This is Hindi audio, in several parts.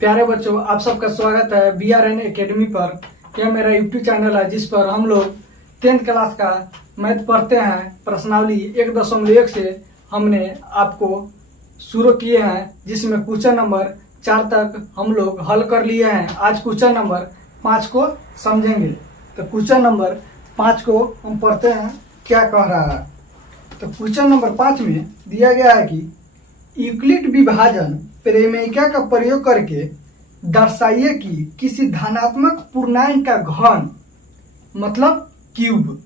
प्यारे बच्चों, आप सबका स्वागत है BRN एकेडमी पर। यह मेरा यूट्यूब चैनल है जिस पर हम लोग 10th क्लास का मैथ पढ़ते हैं। प्रश्नावली 1.1 से हमने आपको शुरू किए हैं, जिसमें क्वेश्चन नंबर 4 तक हम लोग हल कर लिए हैं। आज क्वेश्चन नंबर 5 को समझेंगे। तो क्वेश्चन नंबर 5 को हम पढ़ते हैं, क्या कह रहा है। तो क्वेश्चन नंबर 5 में दिया गया है कि यूक्लिड विभाजन प्रमेयिका का प्रयोग करके दर्शाइए कि किसी धनात्मक पूर्णांक का घन, मतलब क्यूब,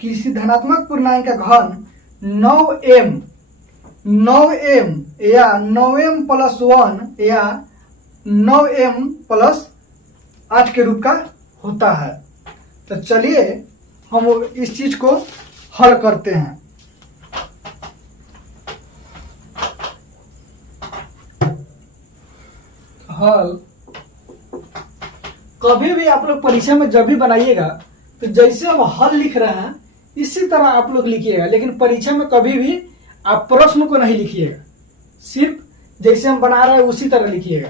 किसी धनात्मक पूर्णांक का घन 9m या 9m+1 या 9m+8 के रूप का होता है। तो चलिए हम इस चीज को हल करते हैं। हल कभी भी आप लोग परीक्षा में जब भी बनाइएगा तो जैसे हम हल लिख रहे हैं इसी तरह आप लोग लिखिएगा, लेकिन परीक्षा में कभी भी आप प्रश्न को नहीं लिखिएगा, सिर्फ जैसे हम बना रहे हैं उसी तरह लिखिएगा।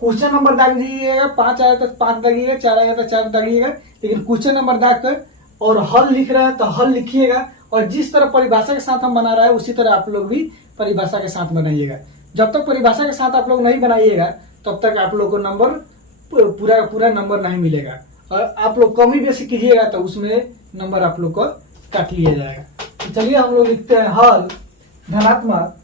क्वेश्चन नंबर दाग दीजिएगा, 5 आया तो 5 दागिएगा, 4 आया तो 4 दागिएगा, लेकिन क्वेश्चन नंबर दाग कर और हल लिख रहे हैं तो हल लिखिएगा। और जिस तरह परिभाषा के साथ हम बना रहे हैं उसी तरह आप लोग भी परिभाषा के साथ बनाइएगा। जब तक परिभाषा के साथ आप लोग नहीं बनाइएगा तब तक आप लोग को नंबर पूरा का पूरा नंबर नहीं मिलेगा, और आप लोग कमी बेसी कीजिएगा तो उसमें नंबर आप लोग को काट लिया जाएगा। तो चलिए हम लोग लिखते हैं हल धनात्मक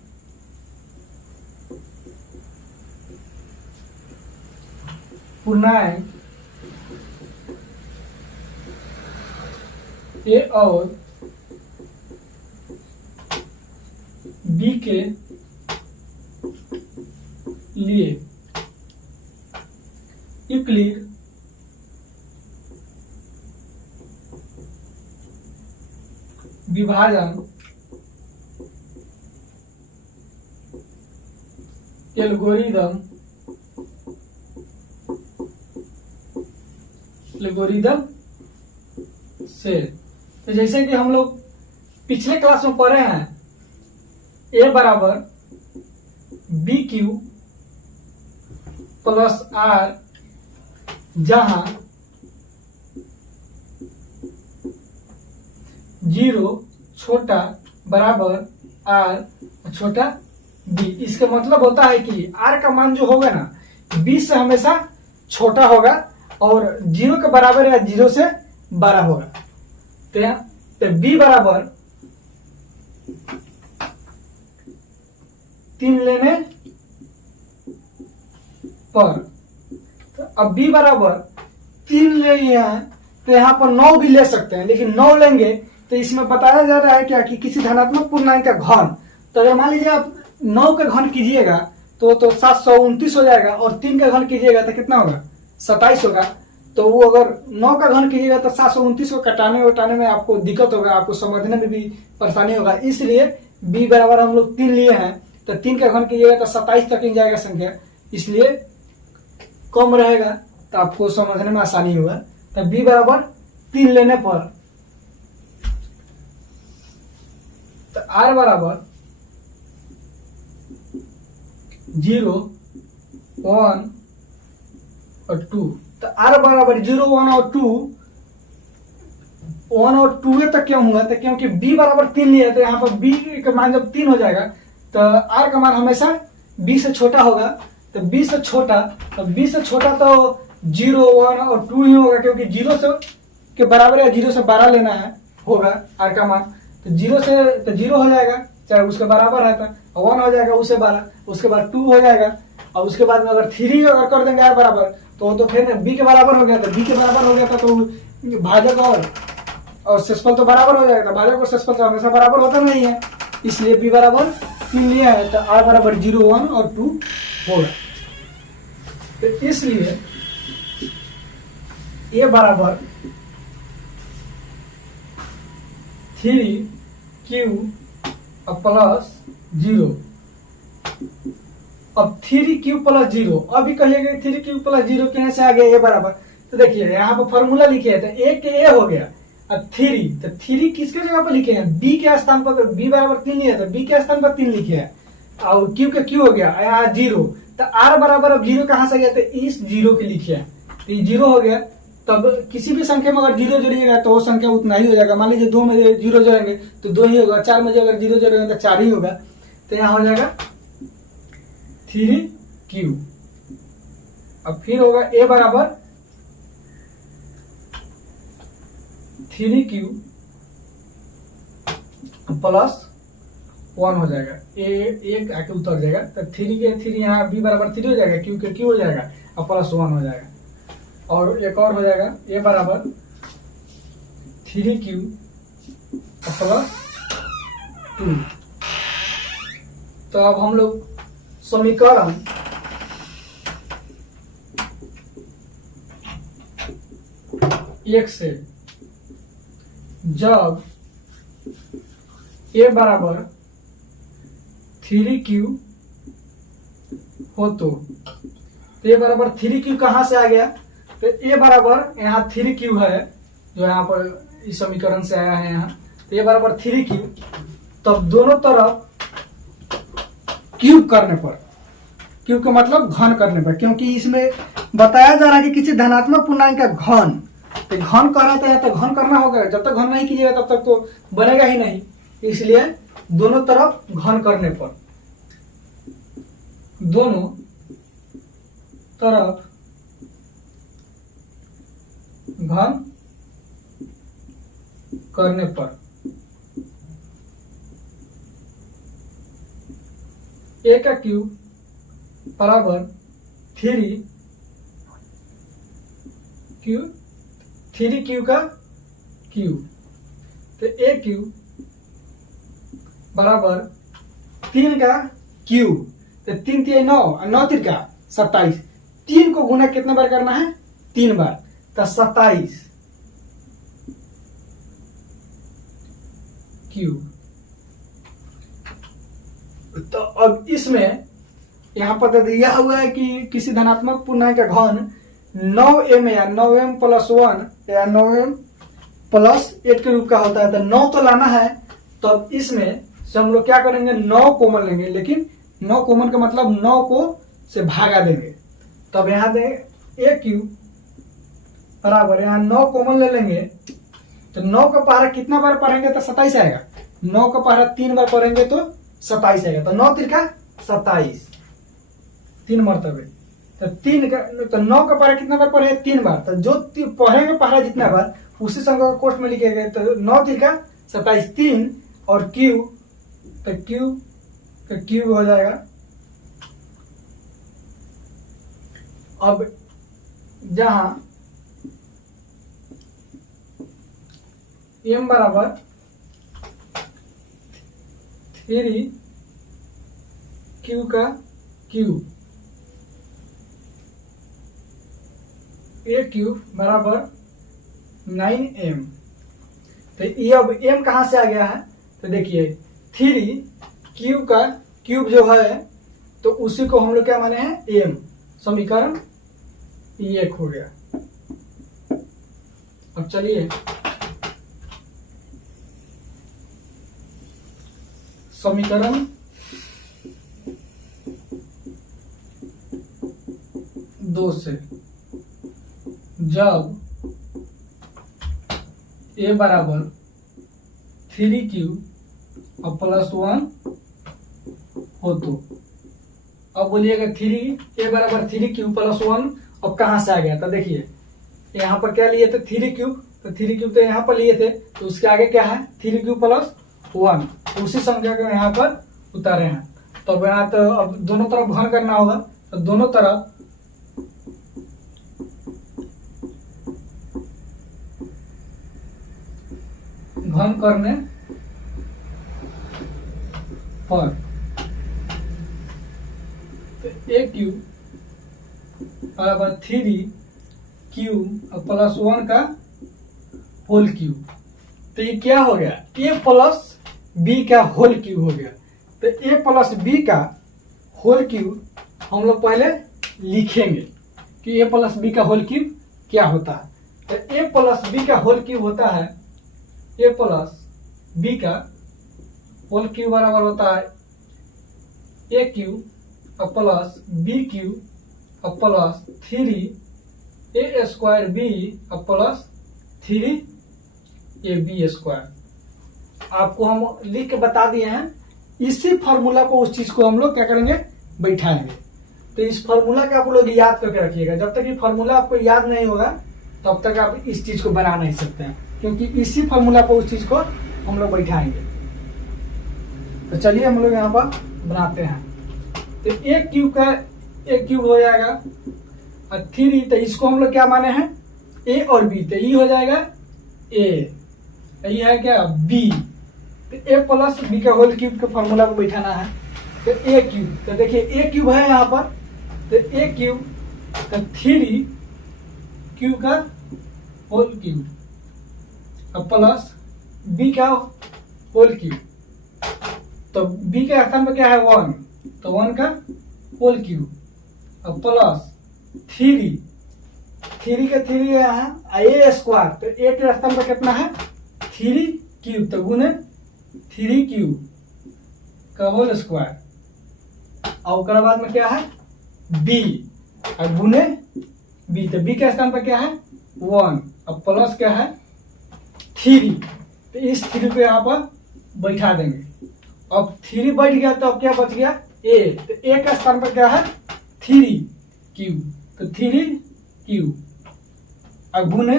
पूर्णांक ए और बी के लिए यूक्लिड विभाजन एल्गोरिदम से, तो जैसे कि हम लोग पिछले क्लास में पढ़े हैं, A बराबर BQ प्लस R, जहां 0 छोटा बराबर R छोटा B। इसका मतलब होता है कि R का मान जो होगा ना 20 से हमेशा छोटा होगा और 0 के बराबर या 0 से बड़ा होगा। तो B बराबर 3 लेने पर, तो अब B बराबर 3 ले लिए हैं तो यहाँ पर 9 भी ले सकते हैं, लेकिन 9 लेंगे तो इसमें बताया जा रहा है क्या कि किसी धनात्मक पूर्णांक का घन। तो अगर मान लीजिए आप 9 का घन कीजिएगा तो 729 हो जाएगा, और 3 का घन कीजिएगा तो कितना होगा, 27 होगा। तो वो अगर 9 का घन कीजिएगा तो 729 को कटाने उटाने में आपको दिक्कत होगा, आपको समझने में भी परेशानी होगा। इसलिए B बराबर हम लोग 3 लिए हैं, तो 3 का घन कीजिएगा तो 27 तक ही जाएगा संख्या, इसलिए कम रहेगा तो आपको समझने में आसानी होगा। तो B बराबर 3 लेने पर, तो R बराबर 0, 1 और 2। तो R बराबर 0, 1 और 2, 1 और 2 तक क्यों हुआ, तो क्योंकि B बराबर 3 लिया, तो यहाँ पर B का मान जब 3 हो जाएगा तो R का मान हमेशा B से छोटा होगा। तो B से छोटा, तो 0, 1 और 2 ही होगा, क्योंकि 0 से के बराबर या 0 से 12 लेना है होगा R का मान। तो 0 से तो 0 हो जाएगा, चाहे उसके बराबर है, तो 1 हो जाएगा उससे 12, उसके बाद 2 हो जाएगा, और उसके बाद में अगर 3 अगर कर देंगे R बराबर तो फिर B के बराबर हो गया। तो B के बराबर हो गया था तो भाजक और शेषफल तो बराबर हो जाएगा। भाजक और शेषफल तो हमेशा बराबर होता नहीं है, इसलिए B बराबर 3 लिया है, तो R बराबर 0, 1 और 2 होगा। तो इसलिए A बराबर 3Q प्लस 0। अब 3Q प्लस 0, अभी कहिएगा 3Q प्लस 0 कहाँ से आ गया A बराबर, तो देखिए यहाँ पर फॉर्मूला लिखे है, तो A के A हो गया, अब 3, तो 3 किसके जगह पर लिखे हैं, B के स्थान पर। B बराबर 3 लिया, तो B के स्थान पर 3 लिखे हैं, और Q के Q हो गया यहाँ 0, तो आर बराबर अब जीरो कहां से गया, तो इस जीरो के लिखे हैं, तो ये जीरो हो गया। तब किसी भी संख्या में अगर जीरो जोड़िएगा तो वो संख्या उतना ही हो जाएगा। मान लीजिए 2 में जीरो जोड़ेंगे तो 2 ही होगा, 4 में अगर जीरो जोड़ेंगे तो 4 ही होगा। तो यहाँ हो जाएगा 3q। अब फिर होगा a बराबर 3q प्लस 1 हो जाएगा, एक आके उतर जाएगा। तो 3 के 3 यहाँ b बराबर 3 हो जाएगा, q के q हो जाएगा और प्लस 1 हो जाएगा। और एक और हो जाएगा a बराबर 3q प्लस 2। तो अब हम लोग समीकरण एक से जब a बराबर 3q हो तो a बराबर 3q कहां से आ गया, तो a बराबर यहाँ 3q है जो यहाँ पर इस समीकरण से आया है यहाँ। तो a बराबर 3q, तब दोनों तरफ क्यूब करने पर, क्यूब का मतलब घन करने पर, क्योंकि इसमें बताया जा रहा है कि किसी धनात्मक पूर्णांक का घन, तो घन कर रहा है तो घन करना होगा। जब तक घन नहीं कीजिएगा तब तक तो बनेगा ही नहीं। इसलिए दोनों तरफ घन करने पर, दोनों तरफ घन करने पर a का क्यूब बराबर 3q का क्यूब। तो a क्यूब बराबर 3 का क्यूब, तो 3 3 9 9 3 का 27। 3 को गुना कितने बार करना है, 3 बार, तो 27 क्यूब। तो अब इसमें यहाँ पर दिया हुआ है कि किसी धनात्मक पूर्णांक का घन 9m या 9m प्लस 1 या 9m प्लस 8 के रूप का होता है। तो 9 तो लाना है, तब इसमें से हम लोग क्या करेंगे, 9 कॉमन लेंगे, लेकिन 9 कॉमन का मतलब 9 को से भागा देंगे। तब यहाँ दे a क्यूब बराबर, यहाँ 9 कॉमन ले लेंगे तो 9 का पहाड़ा कितना बार पढ़ेंगे तो 27 आएगा। 9 का पहाड़ा 3 बार पढ़ेंगे तो 27 आएगा। तो 9 3 का 27, 3 मरतबे। तो 3 का, तो 9 का पहाड़ा कितना बार पढ़े, 3 बार। तो जो पढ़ेंगे पहाड़ा जितना बार उसी संख्या को कोष्ठ में लिखेंगे। तो 9 3 का 27, 3 और क्यूब, तो क्यूब का क्यूब हो जाएगा। अब जहां m बराबर 3q का क्यूब, a क्यूब बराबर 9m। तो ये अब m कहां से आ गया है, तो देखिए 3q का क्यूब जो है तो उसी को हम लोग क्या माने हैं, m। समीकरण 1 हो गया। अब चलिए समीकरण 2 से जब a बराबर 3q और प्लस 1 हो तो, अब बोलिएगा a बराबर 3q प्लस 1 अब कहां से आ गया। तो देखिए यहाँ पर क्या लिए थे, 3q, तो 3q तो यहाँ पर लिए थे, तो उसके आगे क्या है 3q प्लस 1, उसी संख्या को यहाँ पर उतारे हैं। तो यहाँ तो अब दोनों तरफ घन करना होगा, तो दोनों तरफ घन करने पर तो a क्यूब बराबर 3q और प्लस 1 का होल क्यूब। तो ये क्या हो गया, a प्लस b का होल क्यूब हो गया। तो a प्लस b का होल क्यूब हम लोग पहले लिखेंगे कि a प्लस b का होल क्यूब क्या होता है। तो a प्लस b का होल क्यूब होता है, a प्लस b का होल क्यूब बराबर होता है a क्यूब अब प्लस बी क्यू अब प्लस 3 a² b अब प्लस 3 ab²। आपको हम लिख के बता दिए हैं, इसी फॉर्मूला को उस चीज को हम लोग क्या करेंगे, बैठाएंगे। तो इस फॉर्मूला के आप लोग याद करके रखिएगा। जब तक ये फॉर्मूला आपको याद नहीं होगा तब तक आप इस चीज को बना नहीं सकते हैं, क्योंकि इसी फॉर्मूला पर उस चीज को हम लोग बैठाएंगे। तो चलिए हम लोग यहाँ पर बनाते हैं। तो एक क्यूब हो जाएगा और 3, तो इसको हम लोग क्या माने हैं, ए और बी, तो ये हो जाएगा ए, ये है क्या बी। तो ए प्लस बी का होल क्यूब के फॉर्मूला को बैठाना है। तो ए क्यूब, तो देखिए ए क्यूब है यहाँ पर, तो ए क्यूब तो 3 क्यू का होल क्यूब अब प्लस बी का होल क्यूब, तो बी के स्थान पर क्या है 1, तो 1 का होल क्यूब अब प्लस 3 के 3 है a², तो ए के स्थान पर कितना है 3 क्यूब, तो गुने 3 क्यूब का होल स्क्वायर, और बाद में क्या है b और गुने b, तो b के स्थान पर क्या है 1 अब प्लस क्या है 3, तो इस 3 को यहाँ पर बैठा देंगे। अब 3 बैठ गया तो अब क्या बच गया a, तो a का स्थान पर क्या है 3 क्यूब, तो 3 क्यूब और गुने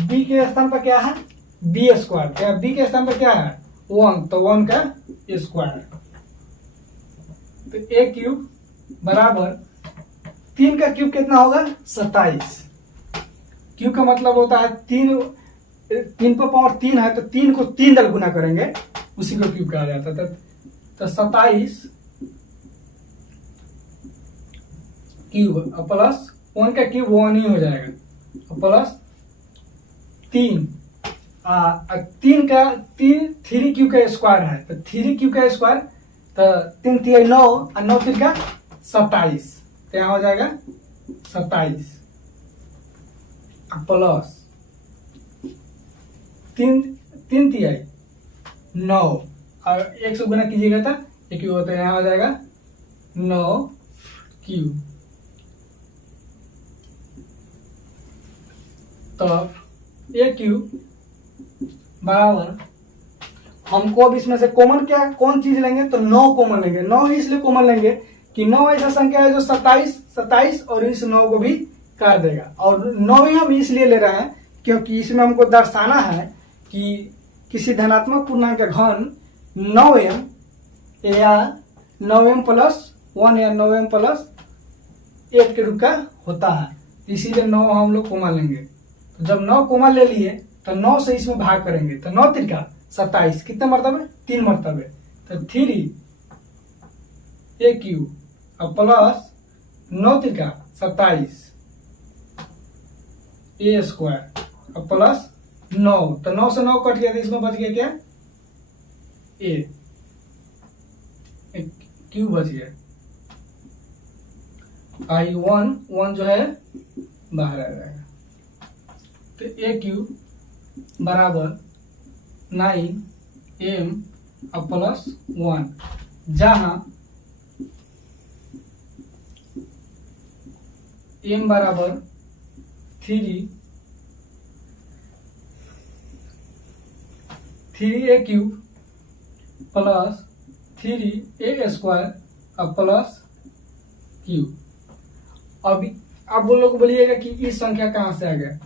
b के स्थान पर क्या है b², क्या b के स्थान पर क्या है 1, तो 1 का स्क्वायर, तो a क्यूब बराबर 3 का क्यूब कितना होगा 27। क्यूब का मतलब होता है 3 पर पावर 3 है, तो 3 को 3 दल गुना करेंगे, उसी को क्यूब कहा जाता है। तो 27 क्यूब प्लस 1 का क्यूब 1 ही हो जाएगा प्लस 3 3 क्यू का स्क्वायर है, तो 3 क्यू का स्क्वायर, तो 3 3 9 और 9 3 का 27, तो यहाँ हो जाएगा 27 प्लस 3 3 9 और 1 से गुना कीजिएगा तो एक क्यू होता है, यहाँ हो जाएगा 9 क्यू। तो ए क्यूब बराबर, हमको अब इसमें से कॉमन क्या कौन चीज लेंगे, तो 9 कॉमन लेंगे। 9 इसलिए कॉमन लेंगे कि 9 ऐसा संख्या है जो 27 और इस 9 को भी काट देगा, और 9 ही हम इसलिए ले रहे हैं क्योंकि इसमें हमको दर्शाना है कि किसी धनात्मक पूर्णांक का घन 9m या 9m प्लस 1 या 9m प्लस 1 के रूप का होता है, इसीलिए 9 हम लोग कॉमन लेंगे। तो जब 9 कॉमन ले लिए तो 9 से इसमें भाग करेंगे, तो 9 3 का 27, कितने मरतबे 3 मरतबे, तो 3 a क्यूब अब प्लस 9 3 का 27 a² अब प्लस 9, तो 9 से 9 कट गया, तो इसमें बच गया क्या a क्यूब बच गया, आई 1 जो है बाहर आ जाएगा। तो ए क्यूब बराबर 9m अब प्लस 1, जहां m बराबर 3 a क्यूब प्लस 3a² अब प्लस क्यूब। अब आप वो लोग बोलिएगा कि इस संख्या कहां से आ गया,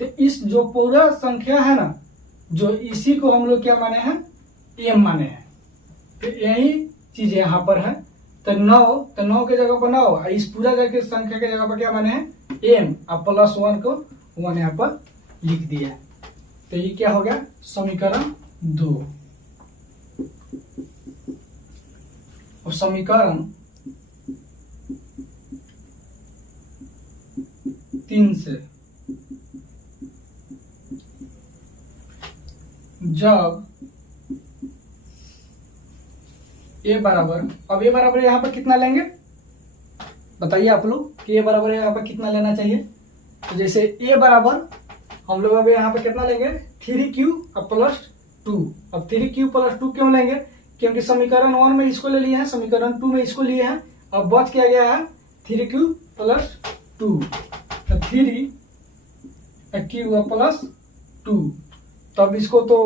तो इस जो पूरा संख्या है ना, जो इसी को हम लोग क्या माने हैं m माने हैं, तो यही चीज यहाँ पर है। तो 9 के जगह पर 9, इस पूरा जगह संख्या के जगह पर क्या माने हैं m, अब प्लस 1 को 1 यहाँ पर लिख दिया। तो ये क्या हो गया समीकरण 2। अब समीकरण 3 से जब a बराबर, अब a बराबर यहाँ पर कितना लेंगे बताइए आप लोग कि a बराबर यहाँ पर कितना लेना चाहिए। तो जैसे a बराबर हम लोग अब यहाँ पर कितना लेंगे 3q अब प्लस 2। अब 3q प्लस 2 क्यों लेंगे, क्योंकि समीकरण 1 में इसको ले लिए हैं, समीकरण 2 में इसको लिए हैं, अब बच क्या गया है 3q प्लस 2, तो 3q प्लस 2। तब इसको तो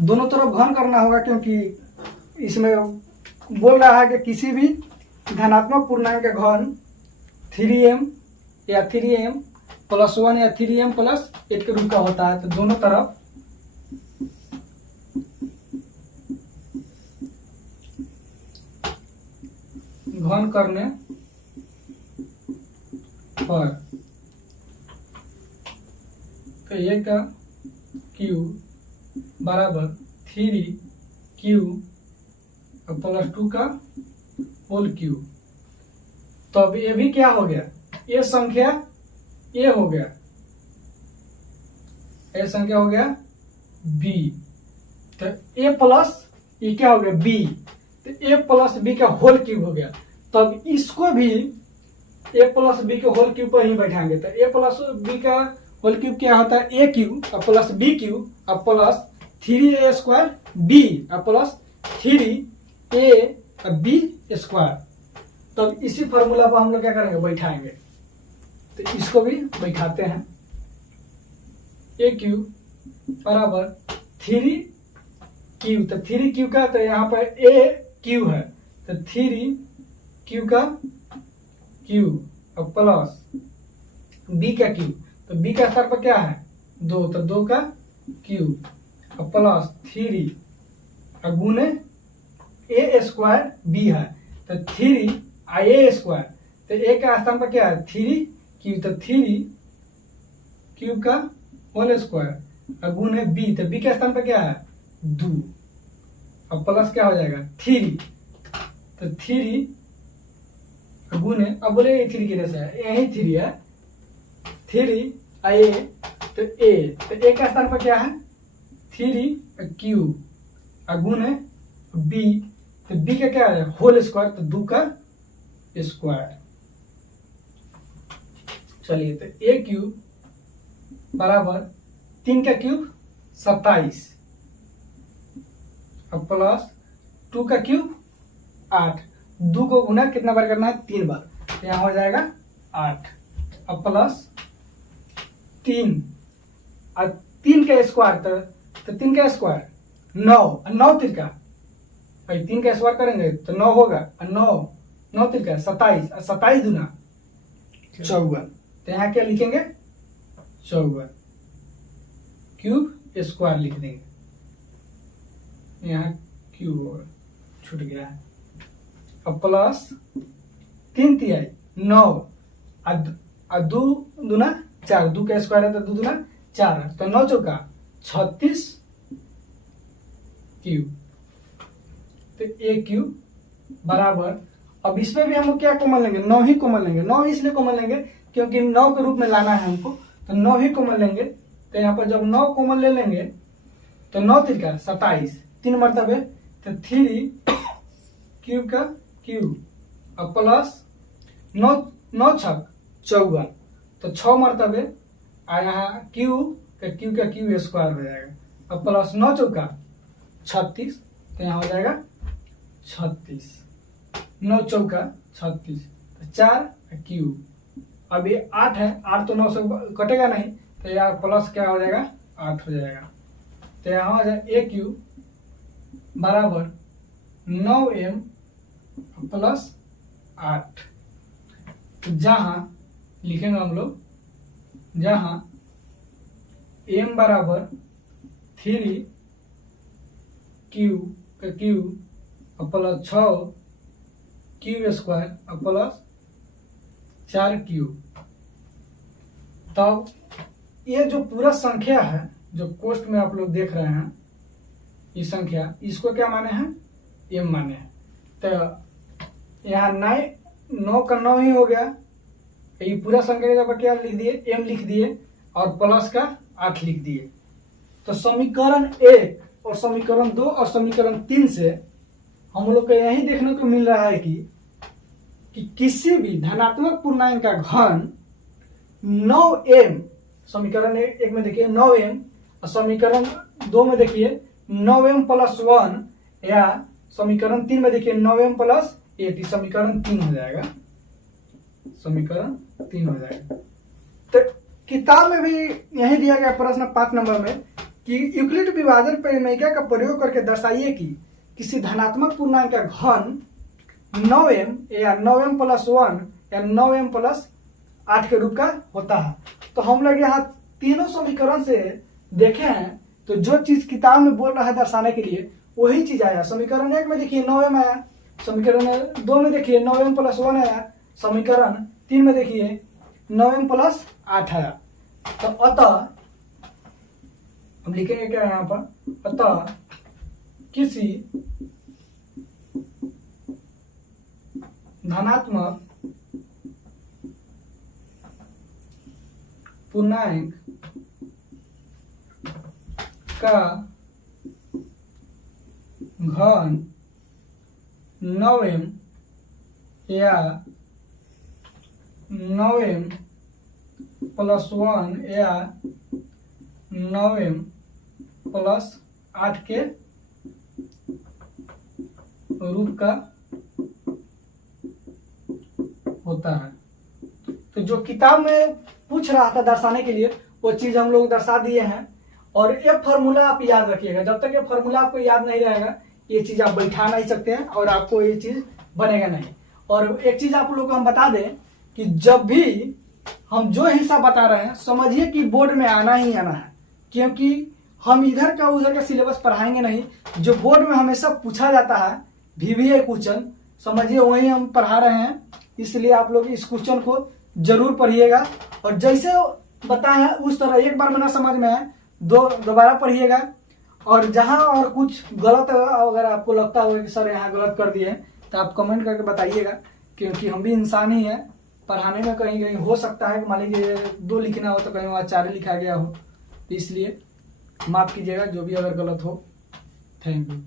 दोनों तरफ घन करना होगा, क्योंकि इसमें बोल रहा है कि किसी भी धनात्मक पूर्णांक का घन 3m या 3m प्लस 1 या 3m प्लस 8 के रूप का होता है। तो दोनों तरफ घन करने पर तो ये का q बराबर 3q प्लस 2 का होल क्यूब। तो अब ये भी क्या हो गया, ये संख्या a हो गया, ये संख्या हो गया b। तो a प्लस ये क्या हो गया b, तो a प्लस b का होल क्यूब हो गया। तब इसको भी a प्लस b के होल क्यूब पर ही बैठाएंगे। तो a प्लस b का होल क्यूब क्या होता है a cube plus b cube plus 3a square b plus 3a b square. तब इसी फॉर्मूला पर हम लोग क्या करेंगे, बैठाएंगे। तो इसको भी बैठाते हैं, a क्यूब बराबर 3q, तो 3q का तो यहाँ पर a क्यू है, तो 3q का क्यूब और प्लस b का क्यूब, तो b का स्थान पर क्या है 2, तो 2 का क्यूब और प्लस 3 गुने a स्क्वायर b है, तो 3a स्क्वायर, तो a का स्थान पर क्या है 3q, तो 3q का होल स्क्वायर और गुने b, तो b के स्थान पर क्या है 2 और प्लस क्या हो जाएगा 3, तो 3 गुने, अब बोले 3 की जैसे है, यही 3 है, 3a, तो a का स्थान पर क्या है 3q और गुने b, तो b का क्या है होल स्क्वायर, तो 2 का स्क्वायर। चलिए, तो a क्यूब बराबर 3 का क्यूब 27 और प्लस 2 का क्यूब 8, 2 को गुना कितना बार करना है 3 बार, तो यहाँ हो जाएगा 8 और प्लस 3 और 3 का स्क्वायर, तो 3 का स्क्वायर 9 और 9 तिरका, भाई 3 का स्क्वायर करेंगे तो 9 होगा और 9 तिरका 27 और 27 दूना 54, तो यहाँ क्या लिखेंगे 54 क्यूब स्क्वायर लिख देंगे, यहाँ क्यूब होगा, छूट गया है, और प्लस 3 तिहाई 9 और 2 दूना 4, 2 का स्क्वायर है तो 2 दूना 4, तो 9 चौका 36 क्यूब, तो a क्यूब बराबर, अब इसमें भी हम लोग क्या कॉमन लेंगे 9 ही कॉमन लेंगे। 9 इसलिए कॉमन लेंगे क्योंकि 9 के रूप में लाना है हमको, तो 9 ही कॉमन लेंगे। तो यहाँ पर जब 9 कॉमन ले लेंगे तो 9 तिरका 27, 3 मरतबे, तो 3 क्यूब का क्यूब और प्लस 9 छक 54, तो 6 मरतबे, और यहाँ क्यूब का क्यूब स्क्वायर हो जाएगा और प्लस 9 चौका 36, तो यहाँ हो जाएगा 36, 9 चौका 36, तो 4 क्यूब। अब ये 8 है, 8 तो 9 से कटेगा नहीं, तो यहाँ प्लस क्या हो जाएगा 8 हो जाएगा, तो यहाँ हो जाएगा a क्यूब बराबर 9m प्लस 8, तो जहाँ लिखेंगे हम लोग, जहाँ m बराबर 3 क्यूब का क्यूब और प्लस 6 क्यूब स्क्वायर और प्लस 4 क्यूब। तब ये जो पूरा संख्या है जो कोष्ट में आप लोग देख रहे हैं, ये संख्या, इसको क्या माने हैं m माने हैं। तो यहाँ 9 का 9 ही हो गया, ये पूरा संख्या का क्या लिख दिए m लिख दिए और प्लस का 8 लिख दिए। तो समीकरण 1 और समीकरण 2 और समीकरण 3 से हम लोग को यही देखने को मिल रहा है कि किसी भी धनात्मक पूर्णांक का घन 9m, समीकरण 1 में देखिए 9m और समीकरण 2 में देखिए 9m प्लस 1, या समीकरण 3 में देखिए 9m प्लस 8, समीकरण 3 हो जाएगा, समीकरण 3 हो जाएगा। तो किताब में भी यही दिया गया प्रश्न 5 नंबर में कि यूक्लिड विभाजन परिमेयिका का प्रयोग करके दर्शाइए कि किसी धनात्मक पूर्णांक का घन 9m या 9m + 1 या 9m + 8 के रूप का होता है। तो हम लोग यहाँ तीनों समीकरण से देखे हैं, तो जो चीज किताब में बोल रहा है दर्शाने के लिए वही चीज आया। समीकरण 1 में देखिए 9m आया, समीकरण 2 में देखिए 9m + 1 आया, समीकरण 3 में देखिए 9m + 8 आया। तो अतः हम लिखेंगे क्या यहाँ पर, अतः किसी धनात्मक पूर्णांक का घन 9m या 9m + 1 या 9m + 8 के रूप का होता है। तो जो किताब में पूछ रहा था दर्शाने के लिए वो चीज हम लोग दर्शा दिए हैं। और ये फॉर्मूला आप याद रखिएगा, जब तक ये फॉर्मूला आपको याद नहीं रहेगा ये चीज आप बैठा नहीं सकते हैं और आपको ये चीज बनेगा नहीं। और एक चीज आप लोग को हम बता दें कि जब भी हम जो हिस्सा बता रहे हैं समझिए कि बोर्ड में आना ही आना है, क्योंकि हम इधर का उधर का सिलेबस पढ़ाएंगे नहीं। जो बोर्ड में हमेशा पूछा जाता है VVA क्वेश्चन, समझिए वही हम पढ़ा रहे हैं। इसलिए आप लोग इस क्वेश्चन को जरूर पढ़िएगा और जैसे बताया है उस तरह एक बार में समझ में आए दोबारा पढ़िएगा। और जहां और कुछ गलत अगर आपको लगता हो कि सर यहाँ गलत कर दिए तो आप कमेंट करके बताइएगा, क्योंकि हम भी इंसान ही हैं। पढ़ाने में कहीं कहीं हो सकता है कि मान लीजिए 2 लिखना हो तो कहीं वहाँ 4 लिखा गया हो, इसलिए माफ कीजिएगा जो भी अगर गलत हो। Thank you.